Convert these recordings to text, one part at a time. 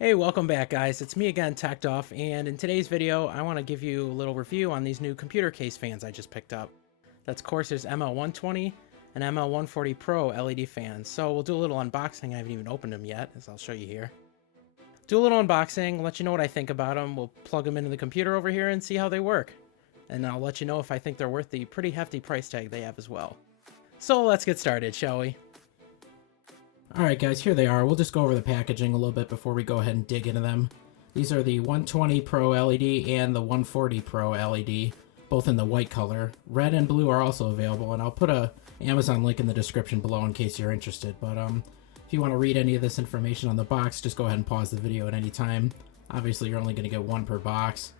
Hey, welcome back guys. It's me again, TechDuff, and in today's video, I want to give you a little review on these new computer case fans I just picked up. That's Corsair's ML120 and ML140 Pro LED fans. So we'll do a little unboxing. I haven't even opened them yet, as I'll show you here. Do a little unboxing, let you know what I think about them. We'll plug them into the computer over here and see how they work. And I'll let you know if I think they're worth the pretty hefty price tag they have as well. So let's get started, shall we? Alright guys, here they are. We'll just go over the packaging a little bit before we go ahead and dig into them. These are the 120 Pro LED and the 140 Pro LED, both in the white color. Red and blue are also available, and I'll put a Amazon link in the description below in case you're interested. But if you want to read any of this information on the box, just go ahead and pause the video at any time. Obviously, you're only going to get one per box.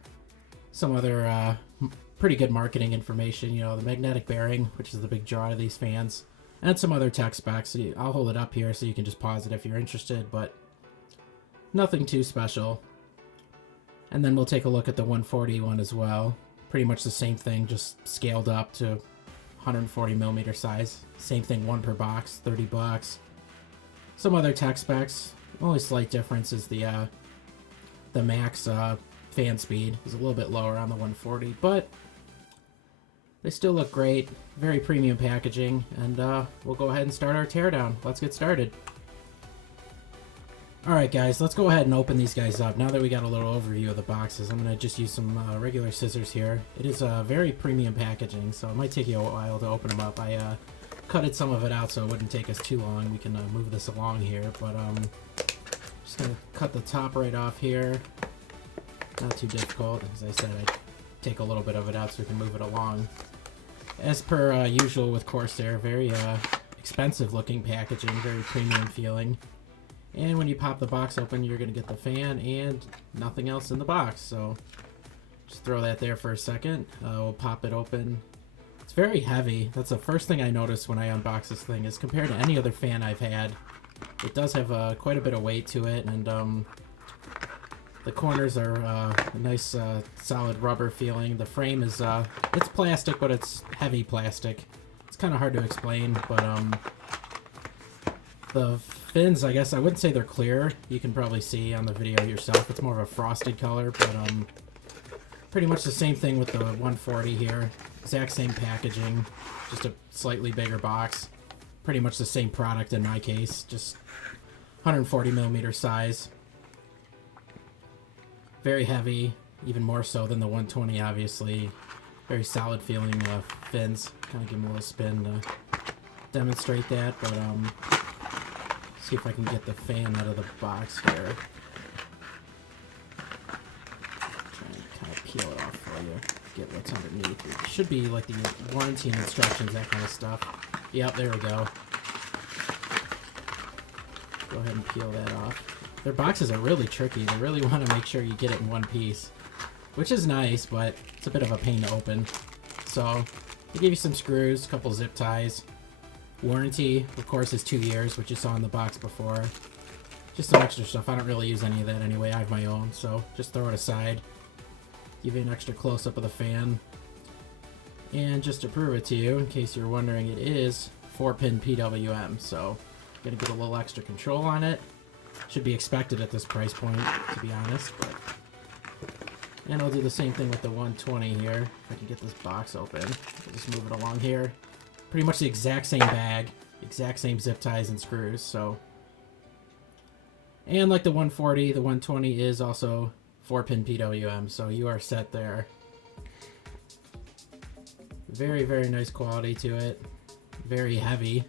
Some other pretty good marketing information, you know, the magnetic bearing, which is the big draw of these fans. And some other tech specs. I'll hold it up here so you can just pause it if you're interested, but nothing too special. And then we'll take a look at the 140 one as well. Pretty much the same thing, just scaled up to 140 millimeter size. Same thing, one per box, 30 bucks. Some other tech specs. Only slight difference is the max fan speed is a little bit lower on the 140, but they still look great. Very premium packaging, and we'll go ahead and start our teardown. Let's get started. Alright guys, let's go ahead and open these guys up. Now that we got a little overview of the boxes, I'm going to just use some regular scissors here. It is very premium packaging, so it might take you a while to open them up. I cutted some of it out so it wouldn't take us too long. We can move this along here, but just going to cut the top right off here. Not too difficult. As I said, I take a little bit of it out so we can move it along. As per usual with Corsair, very expensive looking packaging, very premium feeling. And when you pop the box open, you're going to get the fan and nothing else in the box. So just throw that there for a second. We'll pop it open. It's very heavy. That's the first thing I noticed when I unboxed this thing, is compared to any other fan I've had, it does have quite a bit of weight to it, and the corners are a nice solid rubber feeling. The frame is it's plastic, but it's heavy plastic. It's kind of hard to explain, but the fins, I guess I wouldn't say they're clear. You can probably see on the video yourself. It's more of a frosted color, but pretty much the same thing with the 140 here. Exact same packaging, just a slightly bigger box. Pretty much the same product in my case, just 140 millimeter size. Very heavy, even more so than the 120, obviously. Very solid feeling fins. Kind of give them a little spin to demonstrate that, but see if I can get the fan out of the box here. Try and kind of peel it off for you, get what's underneath. It should be like the warranty instructions, that kind of stuff. Yep, there we go. Go ahead and peel that off. Their boxes are really tricky. They really want to make sure you get it in one piece, which is nice, but it's a bit of a pain to open. So they give you some screws, a couple zip ties. Warranty, of course, is 2 years, which you saw in the box before. Just some extra stuff. I don't really use any of that anyway. I have my own, so just throw it aside. Give you an extra close-up of the fan. And just to prove it to you, in case you're wondering, it is 4-pin PWM, so you're going to get a little extra control on it. Should be expected at this price point, to be honest. But and I'll do the same thing with the 120 here. If I can get this box open, I'll just move it along here. Pretty much the exact same bag, exact same zip ties and screws. So, and like the 140, the 120 is also 4-pin PWM, so you are set there. Very, very nice quality to it. Very heavy.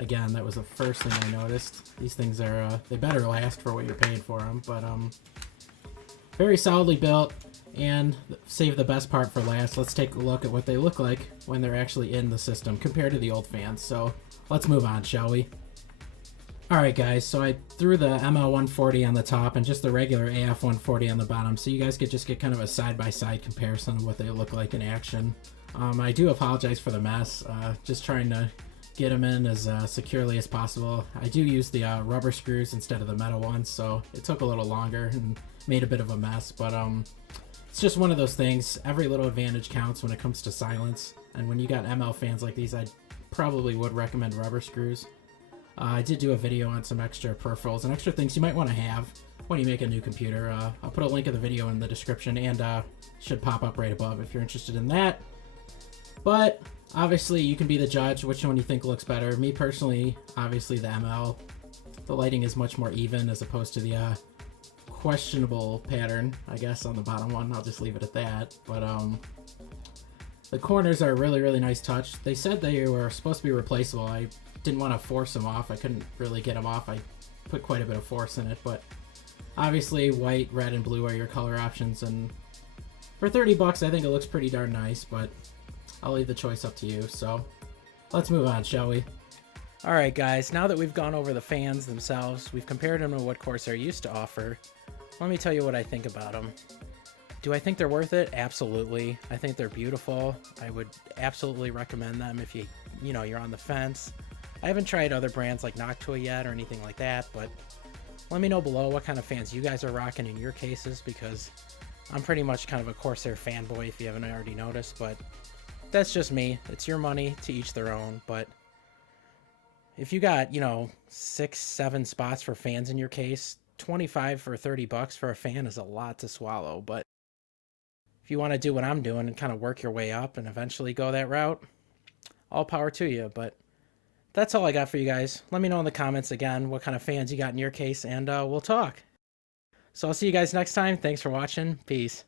Again, that was the first thing I noticed. These things are, they better last for what you're paying for them, but very solidly built. And save the best part for last. Let's take a look at what they look like when they're actually in the system compared to the old fans. So let's move on, shall we? Alright guys, so I threw the ML140 on the top and just the regular AF140 on the bottom, so you guys could just get kind of a side-by-side comparison of what they look like in action. I do apologize for the mess, just trying to get them in as securely as possible. I do use the rubber screws instead of the metal ones, so it took a little longer and made a bit of a mess, but it's just one of those things. Every little advantage counts when it comes to silence, and when you got ML fans like these, I probably would recommend rubber screws. I did do a video on some extra peripherals and extra things you might want to have. when you make a new computer. I'll put a link of the video in the description, and should pop up right above if you're interested in that. But obviously you can be the judge which one you think looks better. Me personally, obviously the ML. The lighting is much more even as opposed to the questionable pattern, I guess, on the bottom one. I'll just leave it at that. But the corners are a really, really nice touch. They said they were supposed to be replaceable. I didn't want to force them off. I couldn't really get them off. I put quite a bit of force in it, but obviously white, red, and blue are your color options, and for 30 bucks I think it looks pretty darn nice, but I'll leave the choice up to you. So let's move on, shall we? Alright guys, now that we've gone over the fans themselves, we've compared them to what Corsair used to offer, let me tell you what I think about them. Do I think they're worth it? Absolutely. I think they're beautiful. I would absolutely recommend them if you're on the fence. I haven't tried other brands like Noctua yet or anything like that, but let me know below what kind of fans you guys are rocking in your cases, because I'm pretty much kind of a Corsair fanboy if you haven't already noticed, but that's just me. It's your money, to each their own. But if you got, 6-7 spots for fans in your case, 25 for 30 bucks for a fan is a lot to swallow. But if you want to do what I'm doing and kind of work your way up and eventually go that route, all power to you. But that's all I got for you guys. Let me know in the comments again what kind of fans you got in your case, and we'll talk. So I'll see you guys next time. Thanks for watching. Peace.